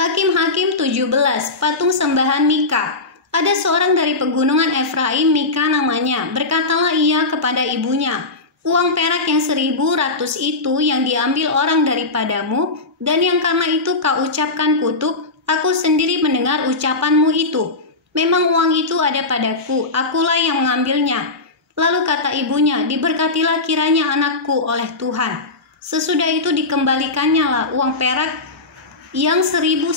Hakim-Hakim 17, patung sembahan Mika. Ada seorang dari pegunungan Efraim, Mika namanya. Berkatalah ia kepada ibunya, uang perak yang 1.100 itu yang diambil orang daripadamu, dan yang karena itu kau ucapkan kutuk, aku sendiri mendengar ucapanmu itu. Memang uang itu ada padaku, akulah yang mengambilnya. Lalu kata ibunya, diberkatilah kiranya anakku oleh Tuhan. Sesudah itu dikembalikannya lah uang perak yang 1.100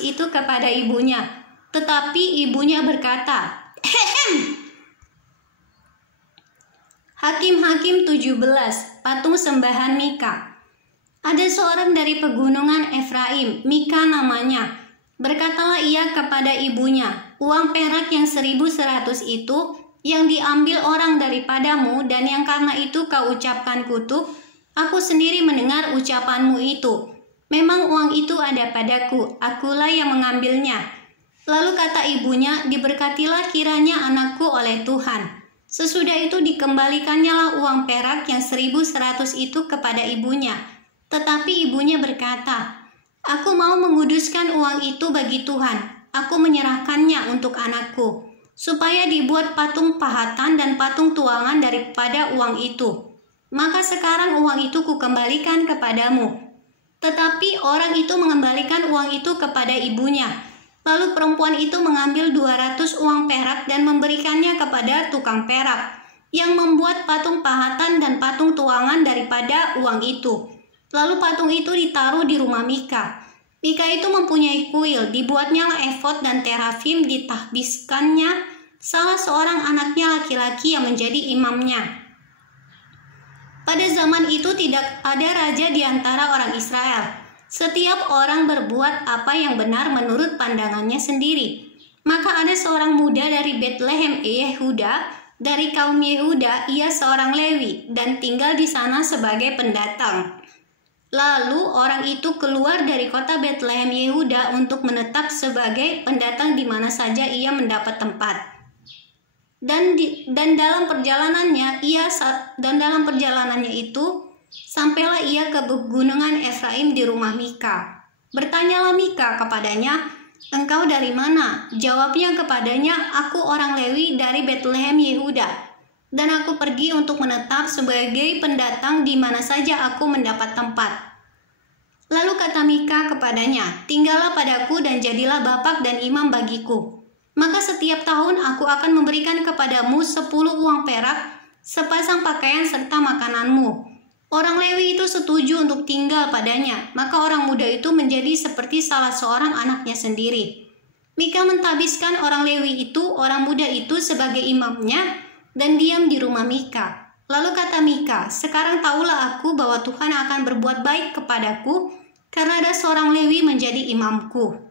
itu kepada ibunya. Tetapi ibunya berkata, Hakim-Hakim 17, patung sembahan Mika. Ada seorang dari pegunungan Efraim, Mika namanya. Berkatalah ia kepada ibunya, uang perak yang 1.100 itu yang diambil orang daripadamu, dan yang karena itu kau ucapkan kutuk, aku sendiri mendengar ucapanmu itu. Memang uang itu ada padaku, akulah yang mengambilnya. Lalu kata ibunya, diberkatilah kiranya anakku oleh Tuhan. Sesudah itu dikembalikannya lah uang perak yang 1.100 itu kepada ibunya. Tetapi ibunya berkata, aku mau menguduskan uang itu bagi Tuhan. Aku menyerahkannya untuk anakku, supaya dibuat patung pahatan dan patung tuangan daripada uang itu. Maka sekarang uang itu kukembalikan kepadamu. Tetapi orang itu mengembalikan uang itu kepada ibunya. Lalu perempuan itu mengambil 200 uang perak dan memberikannya kepada tukang perak, yang membuat patung pahatan dan patung tuangan daripada uang itu. Lalu patung itu ditaruh di rumah Mika. Mika itu mempunyai kuil, dibuatnya efod dan terafim, ditahbiskannya salah seorang anaknya laki-laki yang menjadi imamnya. Pada zaman itu tidak ada raja di antara orang Israel. Setiap orang berbuat apa yang benar menurut pandangannya sendiri. Maka ada seorang muda dari Betlehem Yehuda, dari kaum Yehuda, ia seorang Lewi dan tinggal di sana sebagai pendatang. Lalu orang itu keluar dari kota Betlehem Yehuda untuk menetap sebagai pendatang di mana saja ia mendapat tempat. Dan dalam perjalanannya itu sampailah ia ke pegunungan Efraim di rumah Mika. Bertanyalah Mika kepadanya, engkau dari mana? Jawabnya kepadanya, aku orang Lewi dari Betlehem Yehuda, dan aku pergi untuk menetap sebagai pendatang di mana saja aku mendapat tempat. Lalu kata Mika kepadanya, tinggallah padaku dan jadilah bapak dan imam bagiku. Maka setiap tahun aku akan memberikan kepadamu 10 uang perak, sepasang pakaian serta makananmu. Orang Lewi itu setuju untuk tinggal padanya, maka orang muda itu menjadi seperti salah seorang anaknya sendiri. Mika mentahbiskan orang Lewi itu, orang muda itu sebagai imamnya, dan diam di rumah Mika. Lalu kata Mika, sekarang tahulah aku bahwa Tuhan akan berbuat baik kepadaku, karena ada seorang Lewi menjadi imamku.